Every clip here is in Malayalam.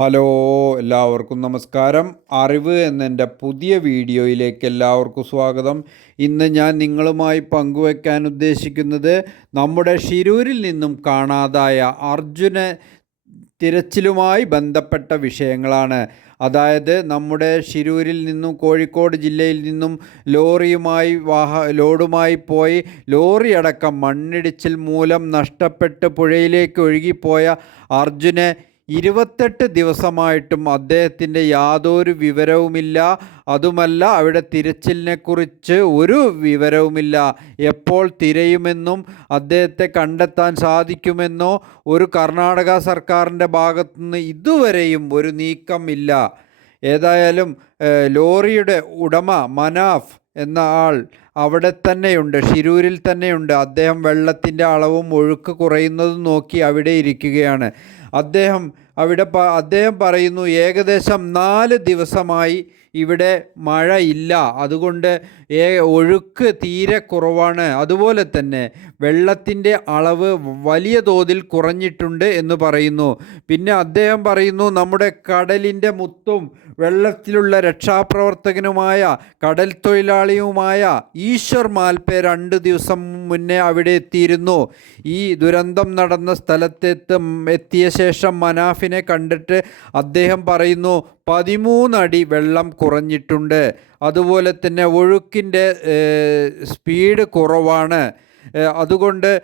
ഹലോ എല്ലാവർക്കും നമസ്കാരം. അറിവ് എന്നെന്റെ പുതിയ വീഡിയോയിലേക്ക് എല്ലാവർക്കും സ്വാഗതം. ഇന്ന് ഞാൻ നിങ്ങളുമായി പങ്കുവെക്കാൻ ഉദ്ദേശിക്കുന്നത് നമ്മുടെ ഷിരൂരിൽ നിന്നും കാണാതായ അർജുന തിരച്ചിലുമായി ബന്ധപ്പെട്ട വിഷയങ്ങളാണ്. അതായത് നമ്മുടെ ഷിരൂരിൽ നിന്നും കോഴിക്കോട് ജില്ലയിൽ നിന്നും ലോറിയുമായി വാഹ ലോഡുമായി പോയി ലോറി അടക്കം മണ്ണിടിച്ചിൽ മൂലം നഷ്ടപ്പെട്ട് പുഴയിലേക്ക് ഒഴുകിപ്പോയ അർജുനെ ഇരുപത്തെട്ട് ദിവസമായിട്ടും അദ്ദേഹത്തിന്റെ യാതൊരു വിവരവുമില്ല. അതുമല്ല അവിടെ തിരച്ചിലിനെക്കുറിച്ച് ഒരു വിവരവുമില്ല. എപ്പോൾ തിരയുമെന്നും അദ്ദേഹത്തെ കണ്ടെത്താൻ സാധിക്കുമെന്നോ ഒരു കർണാടക സർക്കാരിന്റെ ഭാഗത്തുനിന്ന് ഇതുവരെയും ഒരു നീക്കം ഇല്ല. ഏതായാലും ലോറിയുടെ ഉടമ മനാഫ് എന്ന ആൾ അവിടെ തന്നെയുണ്ട് ഷിരൂരിൽ തന്നെയുണ്ട്. അദ്ദേഹം വെള്ളത്തിന്റെ അളവും ഒഴുക്ക് കുറയുന്നതും നോക്കി അവിടെ ഇരിക്കുകയാണ്. അദ്ദേഹം അവിടെ അദ്ദേഹം പറയുന്നു ഏകദേശം നാല് ദിവസമായി ഇവിടെ മഴ ഇല്ല അതുകൊണ്ട് ഒഴുക്ക് തീരെ കുറവാണ്. അതുപോലെ തന്നെ വെള്ളത്തിന്റെ അളവ് വലിയ തോതിൽ കുറഞ്ഞിട്ടുണ്ട് എന്ന് പറയുന്നു. പിന്നെ അദ്ദേഹം പറയുന്നു നമ്മുടെ കടലിന്റെ മുത്തും വെള്ളത്തിലുള്ള രക്ഷാപ്രവർത്തകനുമായ കടൽ തൊഴിലാളിയുമായ ഈശ്വർ മാൽപ്പെ രണ്ട് ദിവസം മുന്നേ അവിടെ എത്തിയിരുന്നു. ഈ ദുരന്തം നടന്ന സ്ഥലത്തെത്തും എത്തിയ ശേഷം മനാഫിനെ കണ്ടിട്ട് അദ്ദേഹം പറയുന്നു പതിമൂന്നടി വെള്ളം കുറഞ്ഞിട്ടുണ്ട്. അതുപോലെ തന്നെ ഒഴുക്കിന്റെ സ്പീഡ് കുറവാണ്. അതുകൊണ്ട്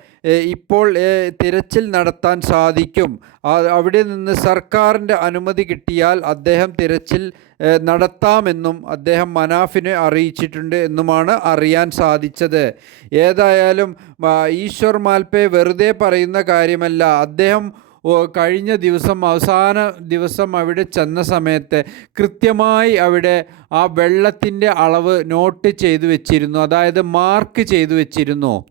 ഇപ്പോൾ തിരച്ചിൽ നടത്താൻ സാധിക്കും. അവിടെ നിന്ന് സർക്കാരിന്റെ അനുമതി കിട്ടിയാൽ അദ്ദേഹം തിരച്ചിൽ നടത്താമെന്നും അദ്ദേഹം മനാഫിനെ അറിയിച്ചിട്ടുണ്ട് എന്നുമാണ് അറിയാൻ സാധിച്ചത്. ഏതായാലും ഈശ്വർ മാൽപ്പെ വെറുതെ പറയുന്ന കാര്യമല്ല. അദ്ദേഹം കഴിഞ്ഞ ദിവസം അവസാന ദിവസം അവിടെ ചെന്ന സമയത്ത് കൃത്യമായി അവിടെ ആ വെള്ളത്തിന്റെ അളവ് നോട്ട് ചെയ്തു വെച്ചിരുന്നു. അതായത് മാർക്ക് ചെയ്തു വെച്ചിരുന്നു.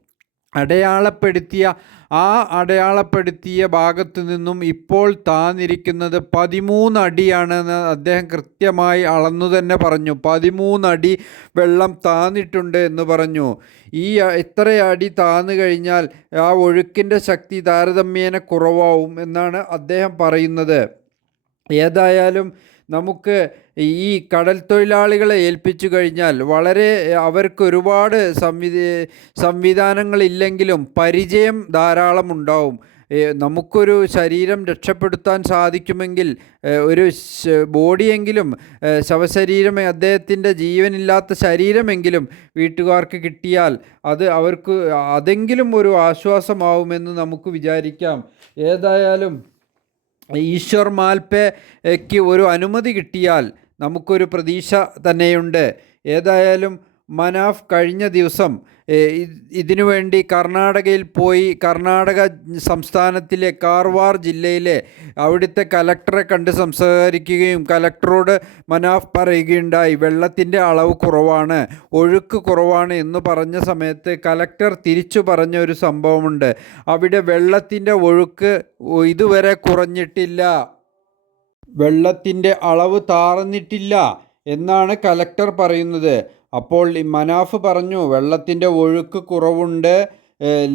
അടയാളപ്പെടുത്തിയ ആ അടയാളപ്പെടുത്തിയ ഭാഗത്തു നിന്നും ഇപ്പോൾ താന്നിരിക്കുന്നത് പതിമൂന്ന് അടിയാണെന്ന് അദ്ദേഹം കൃത്യമായി അളന്നു തന്നെ പറഞ്ഞു. പതിമൂന്നടി വെള്ളം താന്നിട്ടുണ്ട് എന്ന് പറഞ്ഞു. ഈ ഇത്ര അടി താന്നു കഴിഞ്ഞാൽ ആ ഒഴുക്കിന്റെ ശക്തി താരതമ്യേന കുറവാവും എന്നാണ് അദ്ദേഹം പറയുന്നത്. ഏതായാലും നമുക്ക് ഈ കടൽ തൊഴിലാളികളെ ഏൽപ്പിച്ചു കഴിഞ്ഞാൽ വളരെ അവർക്ക് ഒരുപാട് സംവിധ സംവിധാനങ്ങളില്ലെങ്കിലും പരിചയം ധാരാളം ഉണ്ടാവും. നമുക്കൊരു ശരീരം രക്ഷപ്പെടുത്താൻ സാധിക്കുമെങ്കിൽ ഒരു ബോഡിയെങ്കിലും ശവശരീരം അദ്ദേഹത്തിന്റെ ജീവനില്ലാത്ത ശരീരമെങ്കിലും വീട്ടുകാർക്ക് കിട്ടിയാൽ അത് അവർക്ക് അതെങ്കിലും ഒരു ആശ്വാസമാവുമെന്ന് നമുക്ക് വിചാരിക്കാം. ഏതായാലും ഈശ്വർ മാൽപ്പയ്ക്ക് ഒരു അനുമതി കിട്ടിയാൽ നമുക്കൊരു പ്രതീക്ഷ തന്നെയുണ്ട്. ഏതായാലും മനാഫ് കഴിഞ്ഞ ദിവസം ഇതിനു വേണ്ടി കർണാടകയിൽ പോയി കർണാടക സംസ്ഥാനത്തിലെ കാർവാർ ജില്ലയിലെ അവിടുത്തെ കലക്ടറെ കണ്ട് സംസാരിക്കുകയും കലക്ടറോട് മനാഫ് പറയുകയുണ്ടായി വെള്ളത്തിന്റെ അളവ് കുറവാണ് ഒഴുക്ക് കുറവാണ് എന്ന് പറഞ്ഞ സമയത്ത് കലക്ടർ തിരിച്ചു പറഞ്ഞ ഒരു സംഭവമുണ്ട്. അവിടെ വെള്ളത്തിന്റെ ഒഴുക്ക് ഇതുവരെ കുറഞ്ഞിട്ടില്ല വെള്ളത്തിന്റെ അളവ് താറന്നിട്ടില്ല എന്നാണ് കലക്ടർ പറയുന്നത്. അപ്പോൾ ഈ മനാഫ് പറഞ്ഞു വെള്ളത്തിന്റെ ഒഴുക്ക് കുറവുണ്ട്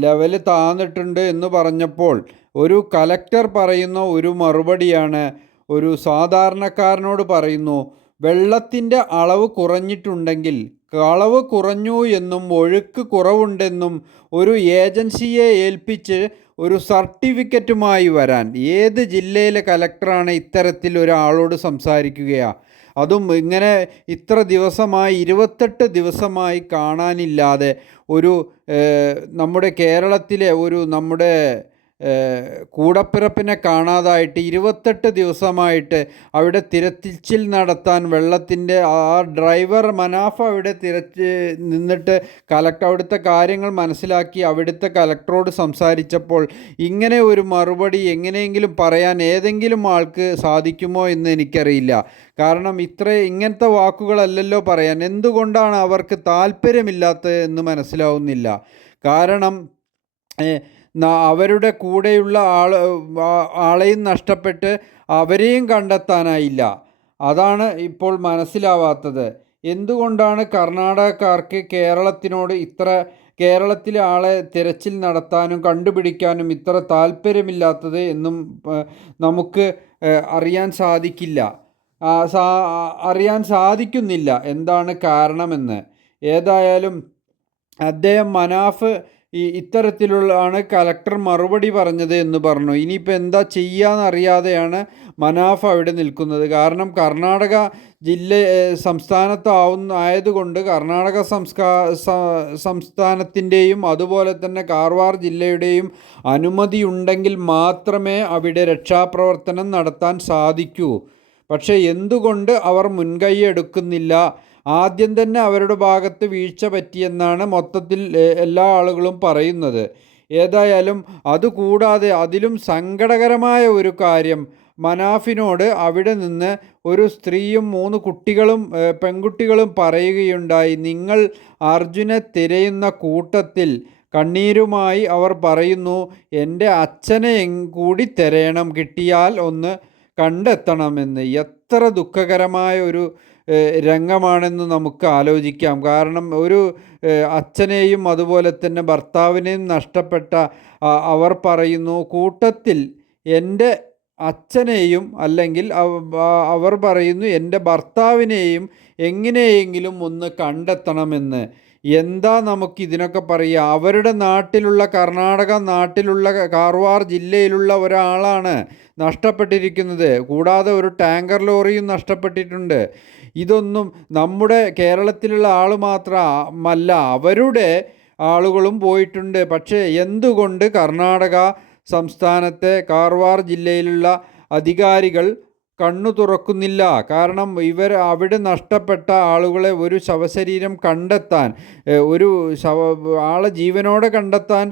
ലെവൽ താന്നിട്ടുണ്ട് എന്ന് പറഞ്ഞപ്പോൾ ഒരു കലക്ടർ പറയുന്ന ഒരു മറുപടിയാണ്. ഒരു സാധാരണക്കാരനോട് പറയുന്നു വെള്ളത്തിന്റെ അളവ് കുറഞ്ഞിട്ടുണ്ടെങ്കിൽ അളവ് കുറഞ്ഞു എന്നും ഒഴുക്ക് കുറവുണ്ടെന്നും ഒരു ഏജൻസിയെ ഏൽപ്പിച്ച് ഒരു സർട്ടിഫിക്കറ്റുമായി വരാൻ. ഏത് ജില്ലയിലെ കലക്ടറാണ് ഇത്തരത്തിൽ ഒരാളോട് സംസാരിക്കുകയാ? അതും ഇങ്ങനെ ഇത്ര ദിവസമായി ഇരുപത്തെട്ട് ദിവസമായി കാണാനില്ലാതെ ഒരു നമ്മുടെ കേരളത്തിലെ ഒരു നമ്മുടെ കൂടപ്പിറപ്പിനെ കാണാതായിട്ട് ഇരുപത്തെട്ട് ദിവസമായിട്ട് അവിടെ തിരച്ചിൽ നടത്താൻ വെള്ളത്തിന്റെ ആ ഡ്രൈവർ മനാഫ അവിടെ തിരച്ച് നിന്നിട്ട് കലക്ടർ അവിടുത്തെ കാര്യങ്ങൾ മനസ്സിലാക്കി അവിടുത്തെ കലക്ടറോട് സംസാരിച്ചപ്പോൾ ഇങ്ങനെ ഒരു മറുപടി എങ്ങനെയെങ്കിലും പറയാൻ ഏതെങ്കിലും ആൾക്ക് സാധിക്കുമോ എന്ന് എനിക്കറിയില്ല. കാരണം ഇത്ര ഇങ്ങനത്തെ വാക്കുകളല്ലല്ലോ പറയാൻ. എന്തുകൊണ്ടാണ് അവർക്ക് താല്പര്യമില്ലാത്തത് എന്ന് മനസ്സിലാവുന്നില്ല. കാരണം അവരുടെ കൂടെയുള്ള ആൾ ആളെയും നഷ്ടപ്പെട്ട് അവരെയും കണ്ടെത്താനായില്ല. അതാണ് ഇപ്പോൾ മനസ്സിലാവാത്തത്. എന്തുകൊണ്ടാണ് കർണാടകക്കാർക്ക് കേരളത്തിനോട് ഇത്ര കേരളത്തിലെ ആളെ തിരച്ചിൽ നടത്താനും കണ്ടുപിടിക്കാനും ഇത്ര താല്പര്യമില്ലാത്തത് എന്നും നമുക്ക് അറിയാൻ സാധിക്കില്ല. അറിയാൻ സാധിക്കുന്നില്ല. എന്താണ് കാരണമെന്ന്? ഏതായാലും അദ്ദേഹം മനാഫ് ഈ ഇത്തരത്തിലുള്ളതാണ് കലക്ടർ മറുപടി പറഞ്ഞത് എന്ന് പറഞ്ഞു. ഇനിയിപ്പോൾ എന്താ ചെയ്യാന്നറിയാതെയാണ് മനാഫ് അവിടെ നിൽക്കുന്നത്. കാരണം കർണാടക ജില്ല സംസ്ഥാനത്താവുന്ന ആയതുകൊണ്ട് കർണാടക സംസ്കാ സംസ്ഥാനത്തിന്റെയും അതുപോലെ തന്നെ കാർവാർ ജില്ലയുടെയും അനുമതി ഉണ്ടെങ്കിൽ മാത്രമേ അവിടെ രക്ഷാപ്രവർത്തനം നടത്താൻ സാധിക്കൂ. പക്ഷേ എന്തുകൊണ്ട് അവർ മുൻകൈ എടുക്കുന്നില്ല? ആദ്യം തന്നെ അവരുടെ ഭാഗത്ത് വീഴ്ച പറ്റിയെന്നാണ് മൊത്തത്തിൽ എല്ലാ ആളുകളും പറയുന്നത്. ഏതായാലും അതുകൂടാതെ അതിലും സങ്കടകരമായ ഒരു കാര്യം മനാഫിനോട് അവിടെ നിന്ന് ഒരു സ്ത്രീയും മൂന്ന് കുട്ടികളും പെൺകുട്ടികളും പറയുകയുണ്ടായി. നിങ്ങൾ അർജുനെ തിരയുന്ന കൂട്ടത്തിൽ കണ്ണീരുമായി അവർ പറയുന്നു എന്റെ അച്ഛനെ കൂടി തിരയണം കിട്ടിയാൽ ഒന്ന് കണ്ടെത്തണമെന്ന് എത്ര ദുഃഖകരമായ ഒരു രംഗമാണെന്ന് നമുക്ക് ആലോചിക്കാം. കാരണം ഒരു അച്ഛനെയും അതുപോലെ തന്നെ ഭർത്താവിനെയും നഷ്ടപ്പെട്ട അവർ പറയുന്നു കൂട്ടത്തിൽ എന്റെ അച്ഛനെയും അല്ലെങ്കിൽ അവർ പറയുന്നു എന്റെ ഭർത്താവിനെയും എങ്ങനെയെങ്കിലും ഒന്ന് കണ്ടെത്തണമെന്ന്. എന്താ നമുക്ക് ഇതിനൊക്കെ പറയുക? അവരുടെ നാട്ടിലുള്ള കർണാടക നാട്ടിലുള്ള കാർവാർ ജില്ലയിലുള്ള ഒരാളാണ് നഷ്ടപ്പെട്ടിരിക്കുന്നത്. കൂടാതെ ഒരു ടാങ്കർ ലോറിയും നഷ്ടപ്പെട്ടിട്ടുണ്ട്. ഇതൊന്നും നമ്മുടെ കേരളത്തിലുള്ള ആൾ മാത്രമല്ല അവരുടെ ആളുകളും പോയിട്ടുണ്ട്. പക്ഷേ എന്തുകൊണ്ട് കർണാടക സംസ്ഥാനത്തെ കാർവാർ ജില്ലയിലുള്ള അധികാരികൾ കണ്ണു തുറക്കുന്നില്ല. കാരണം ഇവർ അവിടെ നഷ്ടപ്പെട്ട ആളുകളെ ഒരു ശവശരീരം കണ്ടെത്താൻ ഒരു ശവ ആളെ ജീവനോടെ കണ്ടെത്താൻ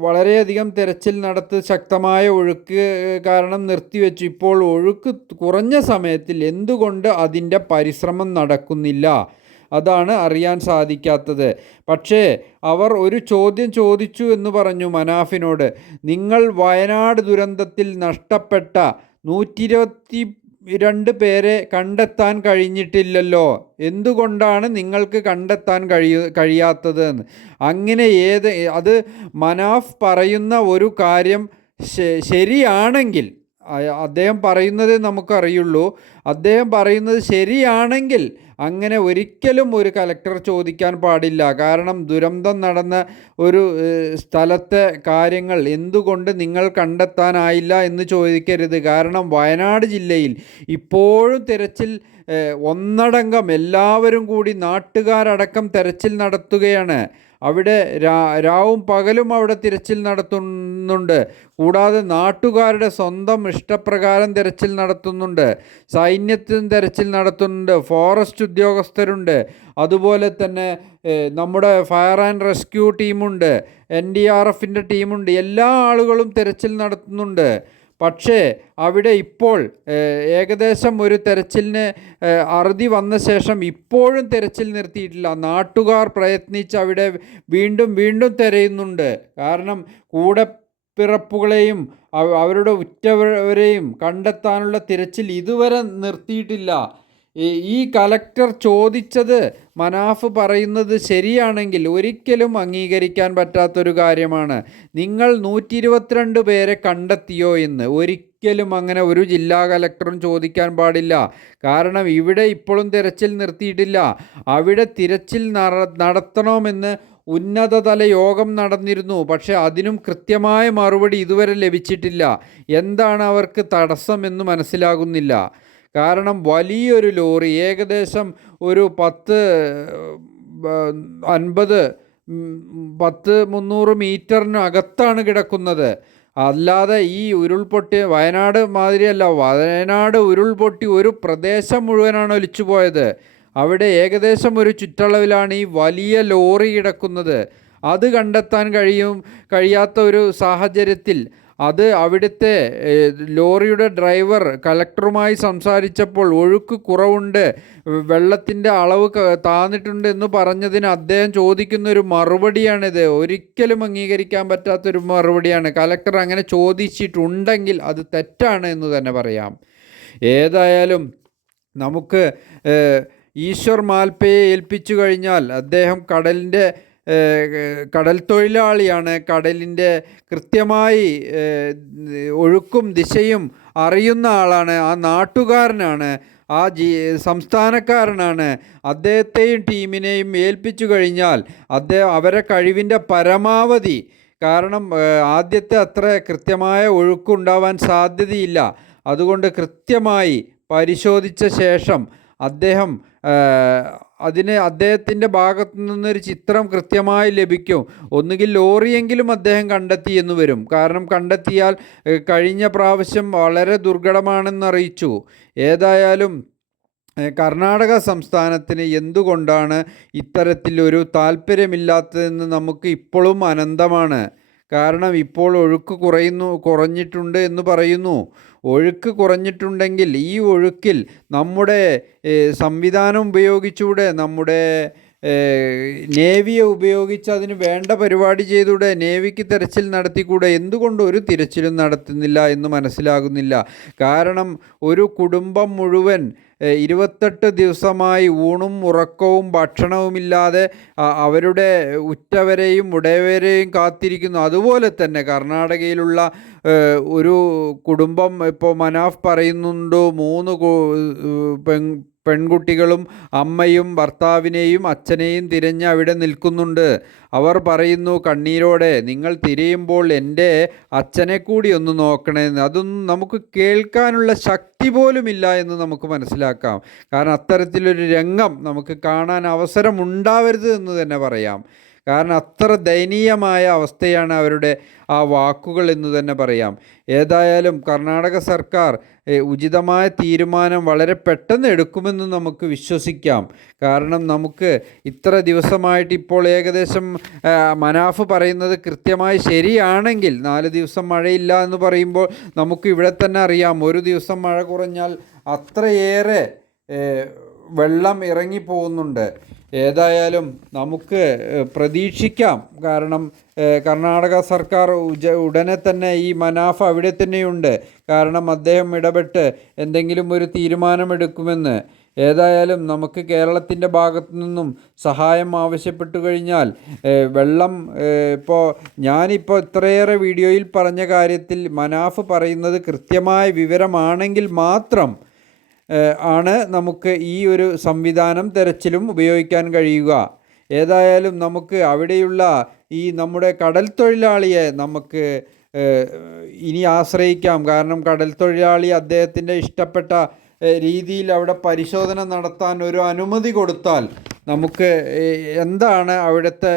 വളരെയധികം തിരച്ചിൽ നടത്തി ശക്തമായ ഒഴുക്ക് കാരണം നിർത്തിവെച്ചു. ഇപ്പോൾ ഒഴുക്ക് കുറഞ്ഞ സമയത്തിൽ എന്തുകൊണ്ട് അതിന്റെ പരിശ്രമം നടക്കുന്നില്ല? അതാണ് അറിയാൻ സാധിക്കാത്തത്. പക്ഷേ അവർ ഒരു ചോദ്യം ചോദിച്ചു എന്ന് പറഞ്ഞു മനാഫിനോട്. നിങ്ങൾ വയനാട് ദുരന്തത്തിൽ നഷ്ടപ്പെട്ട നൂറ്റി ഇരുപത്തി രണ്ട് പേരെ കണ്ടെത്താൻ കഴിഞ്ഞിട്ടില്ലല്ലോ. എന്തുകൊണ്ടാണ് നിങ്ങൾക്ക് കണ്ടെത്താൻ കഴിയ കഴിയാത്തത് എന്ന് അങ്ങനെ ഏത് അത് മനാഫ് പറയുന്ന ഒരു കാര്യം ശരിയാണെങ്കിൽ അദ്ദേഹം പറയുന്നതേ നമുക്കറിയുള്ളൂ. അദ്ദേഹം പറയുന്നത് ശരിയാണെങ്കിൽ അങ്ങനെ ഒരിക്കലും ഒരു കലക്ടർ ചോദിക്കാൻ പാടില്ല. കാരണം ദുരന്തം നടന്ന ഒരു സ്ഥലത്തെ കാര്യങ്ങൾ എന്തുകൊണ്ട് നിങ്ങൾ കണ്ടെത്താനായില്ല എന്ന് ചോദിക്കരുത്. കാരണം വയനാട് ജില്ലയിൽ ഇപ്പോഴും തിരച്ചിൽ ഒന്നടങ്കം എല്ലാവരും കൂടി നാട്ടുകാരടക്കം തെരച്ചിൽ നടത്തുകയാണ്. അവിടെ രാവും പകലും അവിടെ തിരച്ചിൽ നടത്തുന്നുണ്ട്. കൂടാതെ നാട്ടുകാരുടെ സ്വന്തം ഇഷ്ടപ്രകാരം തിരച്ചിൽ നടത്തുന്നുണ്ട്. സൈന്യത്തിനും തിരച്ചിൽ നടത്തുന്നുണ്ട്. ഫോറസ്റ്റ് ഉദ്യോഗസ്ഥരുണ്ട്. അതുപോലെ തന്നെ നമ്മുടെ ഫയർ ആൻഡ് റെസ്ക്യൂ ടീമുണ്ട്. എൻ ഡി ആർ എഫിന്റെ ടീമുണ്ട്. എല്ലാ ആളുകളും തിരച്ചിൽ നടത്തുന്നുണ്ട്. പക്ഷേ അവിടെ ഇപ്പോൾ ഏകദേശം ഒരു തെരച്ചിലിന് അറുതി വന്ന ശേഷം ഇപ്പോഴും തെരച്ചിൽ നിർത്തിയിട്ടില്ല. നാട്ടുകാർ പ്രയത്നിച്ച് അവിടെ വീണ്ടും വീണ്ടും തിരയുന്നുണ്ട്. കാരണം കൂടെ പിറപ്പുകളെയും അവരുടെ ഉറ്റവരെയും കണ്ടെത്താനുള്ള തിരച്ചിൽ ഇതുവരെ നിർത്തിയിട്ടില്ല. ഈ- കലക്ടർ ചോദിച്ചത് മനാഫ് പറയുന്നത് ശരിയാണെങ്കിൽ ഒരിക്കലും അംഗീകരിക്കാൻ പറ്റാത്തൊരു കാര്യമാണ്. നിങ്ങൾ നൂറ്റി ഇരുപത്തിരണ്ട് പേരെ കണ്ടെത്തിയോ എന്ന്. ഒരിക്കലും അങ്ങനെ ഒരു ജില്ലാ കലക്ടറും ചോദിക്കാൻ പാടില്ല. കാരണം ഇവിടെ ഇപ്പോഴും തിരച്ചിൽ നിർത്തിയിട്ടില്ല. അവിടെ തിരച്ചിൽ നട നടത്തണമെന്ന് ഉന്നതതല യോഗം നടന്നിരുന്നു. പക്ഷേ അതിനും കൃത്യമായ മറുപടി ഇതുവരെ ലഭിച്ചിട്ടില്ല. എന്താണ് അവർക്ക് തടസ്സമെന്ന് മനസ്സിലാകുന്നില്ല. കാരണം വലിയൊരു ലോറി ഏകദേശം ഒരു പത്ത് അൻപത് പത്ത് മുന്നൂറ് മീറ്ററിനകത്താണ് കിടക്കുന്നത്. അല്ലാതെ ഈ ഉരുൾപൊട്ടി വയനാട് മാതിരിയല്ല വയനാട് ഉരുൾപൊട്ടി ഒരു പ്രദേശം മുഴുവനാണ് ഒലിച്ചു പോയത് അവിടെ ഏകദേശം ഒരു ചുറ്റളവിലാണ് ഈ വലിയ ലോറി കിടക്കുന്നത്. അത് കണ്ടെത്താൻ കഴിയും കഴിയാത്ത ഒരു സാഹചര്യത്തിൽ അത് അവിടുത്തെ ലോറിയുടെ ഡ്രൈവർ കലക്ടറുമായി സംസാരിച്ചപ്പോൾ ഒഴുക്ക് കുറവുണ്ട് വെള്ളത്തിന്റെ അളവ് താന്നിട്ടുണ്ട് എന്ന് പറഞ്ഞതിന് അദ്ദേഹം ചോദിക്കുന്ന ഒരു മറുപടിയാണിത്. ഒരിക്കലും അംഗീകരിക്കാൻ പറ്റാത്തൊരു മറുപടിയാണ്. കലക്ടർ അങ്ങനെ ചോദിച്ചിട്ടുണ്ടെങ്കിൽ അത് തെറ്റാണ് എന്ന് തന്നെ പറയാം. ഏതായാലും നമുക്ക് ഈശ്വർ മാൽപ്പയെ ഏൽപ്പിച്ചു കഴിഞ്ഞാൽ അദ്ദേഹം കടലിന്റെ കടൽ തൊഴിലാളിയാണ്. കടലിന്റെ കൃത്യമായി ഒഴുക്കും ദിശയും അറിയുന്ന ആളാണ്. ആ നാട്ടുകാരനാണ്. ആ ജീ സംസ്ഥാനക്കാരനാണ്. അദ്ദേഹത്തെയും ടീമിനെയും ഏൽപ്പിച്ചു കഴിഞ്ഞാൽ അദ്ദേഹം അവരെ കഴിവിന്റെ പരമാവധി. കാരണം ആദ്യത്തെ അത്ര കൃത്യമായ ഒഴുക്കുണ്ടാവാൻ സാധ്യതയില്ല. അതുകൊണ്ട് കൃത്യമായി പരിശോധിച്ച ശേഷം അദ്ദേഹം അതിന് അദ്ദേഹത്തിന്റെ ഭാഗത്തു നിന്നൊരു ചിത്രം കൃത്യമായി ലഭിക്കും. ഒന്നുകിൽ ലോറിയെങ്കിലും അദ്ദേഹം കണ്ടെത്തി എന്ന് വരും. കാരണം കണ്ടെത്തിയാൽ കഴിഞ്ഞ പ്രാവശ്യം വളരെ ദുർഘടമാണെന്ന് അറിയിച്ചു. ഏതായാലും കർണാടക സംസ്ഥാനത്തിന് എന്തുകൊണ്ടാണ് ഇത്തരത്തിലൊരു താല്പര്യമില്ലാത്തതെന്ന് നമുക്ക് ഇപ്പോഴും അനന്തമാണ്. കാരണം ഇപ്പോൾ ഒഴുക്ക് കുറയുന്നു കുറഞ്ഞിട്ടുണ്ട് എന്ന് പറയുന്നു. ഒഴുക്ക് കുറഞ്ഞിട്ടുണ്ടെങ്കിൽ ഈ ഒഴുക്കിൽ നമ്മുടെ സംവിധാനം ഉപയോഗിച്ചൂടെ നമ്മുടെ നേവിയെ ഉപയോഗിച്ച് അതിന് വേണ്ട പരിപാടി ചെയ്തൂടെ നേവിക്ക് തിരച്ചിൽ നടത്തിക്കൂടെ? എന്തുകൊണ്ട് ഒരു തിരച്ചിലും നടത്തുന്നില്ല എന്ന് മനസ്സിലാകുന്നില്ല. കാരണം ഒരു കുടുംബം മുഴുവൻ ഇരുപത്തെട്ട് ദിവസമായി ഊണും ഉറക്കവും ഭക്ഷണവുമില്ലാതെ അവരുടെ ഉറ്റവരെയും ഉടയവരെയും കാത്തിരിക്കുന്നു. അതുപോലെ തന്നെ കർണാടകയിലുള്ള ഒരു കുടുംബം ഇപ്പോൾ മനാഫ് പറയുന്നുണ്ട്? മൂന്ന് പെൺ പെൺകുട്ടികളും അമ്മയും ഭർത്താവിനെയും അച്ഛനെയും തിരഞ്ഞ് അവിടെ നിൽക്കുന്നുണ്ട്. അവർ പറയുന്നു കണ്ണീരോടെ നിങ്ങൾ തിരയുമ്പോൾ എന്റെ അച്ഛനെ കൂടി ഒന്ന് നോക്കണേ അതൊന്നും നമുക്ക് കേൾക്കാനുള്ള ശക്തി പോലുമില്ല എന്ന് നമുക്ക് മനസ്സിലാക്കാം. കാരണം അത്തരത്തിലൊരു രംഗം നമുക്ക് കാണാൻ അവസരം ഉണ്ടാവരുത് എന്ന് തന്നെ പറയാം. കാരണം അത്ര ദയനീയമായ അവസ്ഥയാണ് അവരുടെ ആ വാക്കുകൾ എന്ന് തന്നെ പറയാം. ഏതായാലും കർണാടക സർക്കാർ ഉചിതമായ തീരുമാനം വളരെ പെട്ടെന്ന് എടുക്കുമെന്ന് നമുക്ക് വിശ്വസിക്കാം. കാരണം നമുക്ക് ഇത്ര ദിവസമായിട്ട് ഇപ്പോൾ ഏകദേശം മനാഫ് പറയുന്നത് കൃത്യമായി ശരിയാണെങ്കിൽ നാല് ദിവസം മഴയില്ല എന്ന് പറയുമ്പോൾ നമുക്ക് ഇവിടെ തന്നെ അറിയാം. ഒരു ദിവസം മഴ കുറഞ്ഞാൽ അത്രയേറെ വെള്ളം ഇറങ്ങിപ്പോകുന്നുണ്ട് ഏതായാലും നമുക്ക് പ്രതീക്ഷിക്കാം. കാരണം കർണാടക സർക്കാർ ഉടനെ തന്നെ ഈ മനാഫ അവിടെ തന്നെയുണ്ട്. കാരണം അദ്ദേഹം ഇടപെട്ട് എന്തെങ്കിലും ഒരു തീരുമാനമെടുക്കുമെന്ന്. ഏതായാലും നമുക്ക് കേരളത്തിന്റെ ഭാഗത്തു നിന്നും സഹായം ആവശ്യപ്പെട്ടു കഴിഞ്ഞാൽ വെള്ളം ഇപ്പോൾ ഞാനിപ്പോൾ ഇത്രയേറെ വീഡിയോയിൽ പറഞ്ഞ കാര്യത്തിൽ മനാഫ് പറയുന്നത് കൃത്യമായ വിവരമാണെങ്കിൽ മാത്രം ആണ് നമുക്ക് ഈ ഒരു സംവിധാനം തെരച്ചിലും ഉപയോഗിക്കാൻ കഴിയുക. ഏതായാലും നമുക്ക് അവിടെയുള്ള ഈ നമ്മുടെ കടൽ തൊഴിലാളിയെ നമുക്ക് ഇനി ആശ്രയിക്കാം. കാരണം കടൽ തൊഴിലാളി അദ്ദേഹത്തിന്റെ ഇഷ്ടപ്പെട്ട രീതിയിൽ അവിടെ പരിശോധന നടത്താൻ ഒരു അനുമതി കൊടുത്താൽ നമുക്ക് എന്താണ് അവിടുത്തെ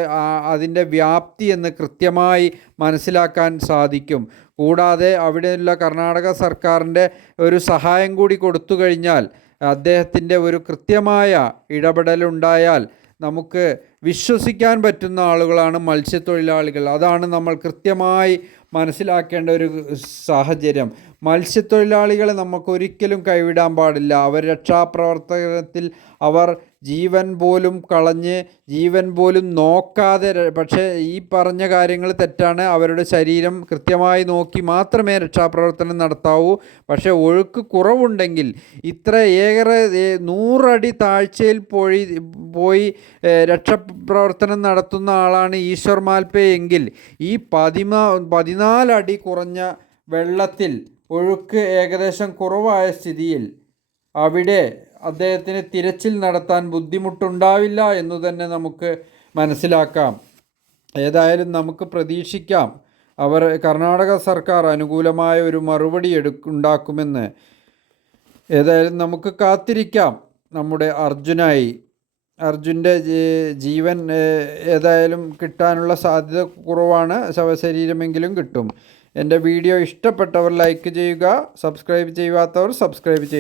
അതിന്റെ വ്യാപ്തി എന്ന് കൃത്യമായി മനസ്സിലാക്കാൻ സാധിക്കും. കൂടാതെ അവിടെയുള്ള കർണാടക സർക്കാരിന്റെ ഒരു സഹായം കൂടി കൊടുത്തു കഴിഞ്ഞാൽ അദ്ദേഹത്തിന്റെ ഒരു കൃത്യമായ ഇടപെടലുണ്ടായാൽ നമുക്ക് വിശ്വസിക്കാൻ പറ്റുന്ന ആളുകളാണ് മത്സ്യത്തൊഴിലാളികൾ. അതാണ് നമ്മൾ കൃത്യമായി മനസ്സിലാക്കേണ്ട ഒരു സാഹചര്യം. മത്സ്യത്തൊഴിലാളികളെ നമുക്ക് ഒരിക്കലും കൈവിടാൻ പാടില്ല. അവർ രക്ഷാപ്രവർത്തനത്തിൽ അവർ ജീവൻ പോലും കളഞ്ഞ് ജീവൻ പോലും നോക്കാതെ പക്ഷേ ഈ പറഞ്ഞ കാര്യങ്ങൾ തെറ്റാണ്. അവരുടെ ശരീരം കൃത്യമായി നോക്കി മാത്രമേ രക്ഷാപ്രവർത്തനം നടത്താവൂ. പക്ഷേ ഒഴുക്ക് കുറവുണ്ടെങ്കിൽ ഇത്ര ഏറെ നൂറടി താഴ്ചയിൽ പോയി പോയി രക്ഷാപ്രവർത്തനം നടത്തുന്ന ആളാണ് ഈശ്വർ മാൽപേ എങ്കിൽ ഈ പതിമ പതിനാലടി കുറഞ്ഞ വെള്ളത്തിൽ ഒഴുക്ക് ഏകദേശം കുറവായ സ്ഥിതിയിൽ അവിടെ അദ്ദേഹത്തിന് തിരച്ചിൽ നടത്താൻ ബുദ്ധിമുട്ടുണ്ടാവില്ല എന്ന് തന്നെ നമുക്ക് മനസ്സിലാക്കാം. ഏതായാലും നമുക്ക് പ്രതീക്ഷിക്കാം. അവർ കർണാടക സർക്കാർ അനുകൂലമായ ഒരു മറുപടി എടുക്കുണ്ടാക്കുമെന്ന് ഏതായാലും നമുക്ക് കാത്തിരിക്കാം നമ്മുടെ അർജുനായി. അർജുന്റെ ജീവൻ ഏതായാലും കിട്ടാനുള്ള സാധ്യത കുറവാണ്. ശവശരീരമെങ്കിലും കിട്ടും. എന്റെ വീഡിയോ ഇഷ്ടപ്പെട്ടവർ ലൈക്ക് ചെയ്യുക സബ്സ്ക്രൈബ് ചെയ്യാത്തവർ സബ്സ്ക്രൈബ് ചെയ്യുക.